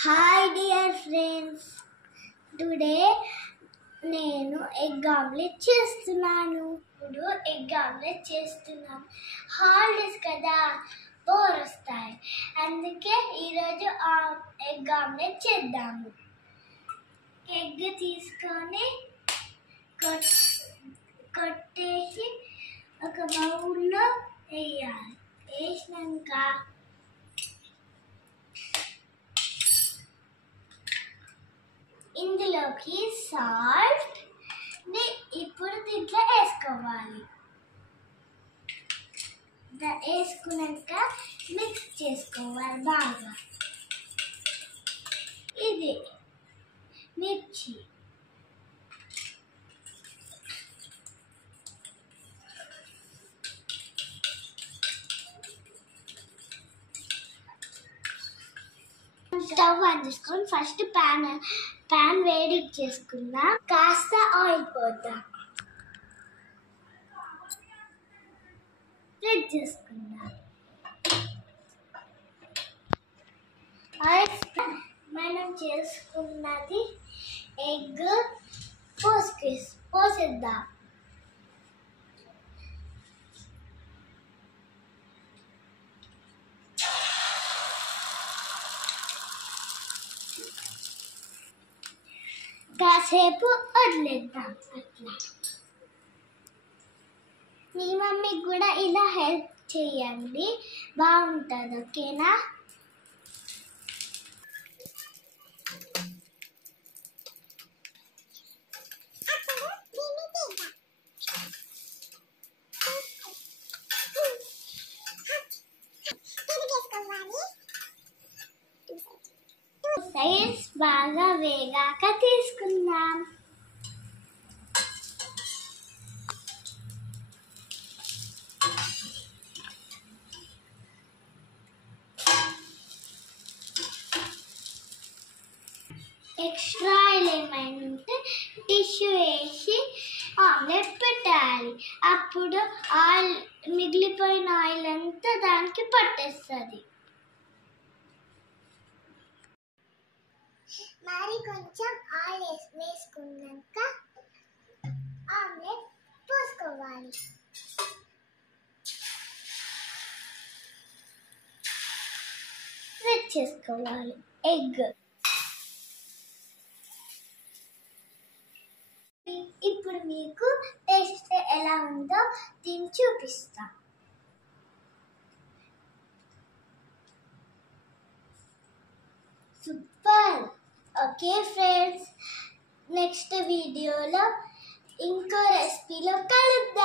Hi dear friends, today నేను egg omelette చేస్తున్నాను. Holidays కదా, బోర్ వస్తాయి. అందుకే ఈరోజు ఎగ్ ఆమ్లెట్ చేద్దాము. ఎగ్ తీసుకొని కొట్టేసి ఒక బౌల్లో వేయాలి. వేసినాక ఇందులోకి సాల్ట్ ఇప్పుడు దీంట్లో వేసుకోవాలి. వేసుకున్నాక మిక్స్ చేసుకోవాలి బాగా. ఇది మిర్చి, స్టవ్ ఆన్ చేసుకొని ఫస్ట్ ప్యాన్ వేడి చేసుకుందాం. కాస్త ఆయిల్ పోద్దాం. స్ప్రెడ్ చేసుకుందాం. మనం చేసుకున్నది ఎగ్ పోసేద్దాం. కాసేపు వదిలేద్దాం. అట్లా మీ మమ్మీకి కూడా ఇలా హెల్ప్ చేయండి, బాగుంటుంది. ఓకేనా? సైడ్స్ బాగా వేగాక తీసుకుందాం. ఎక్స్ట్రా ఆయిల్ ఏమైనా ఉంటే టిష్యూ వేసి ఆమ్లెట్ పెట్టాలి. అప్పుడు మిగిలిపోయిన ఆయిల్ అంతా దానికి పట్టేస్తుంది. మరి కొంచెం ఆయిల్ వేసుకున్నాక ఆమ్లెట్ పోసుకోవాలి. స్ప్రెడ్ చేసుకోవాలి ఎగ్. ఇప్పుడు మీకు టేస్ట్ ఎలా ఉందో దీన్ని చూపిస్తా. సూపర్. ఓకే ఫ్రెండ్స్, నెక్స్ట్ వీడియోలో ఇంకో రెసిపీలో కలుద్దాం.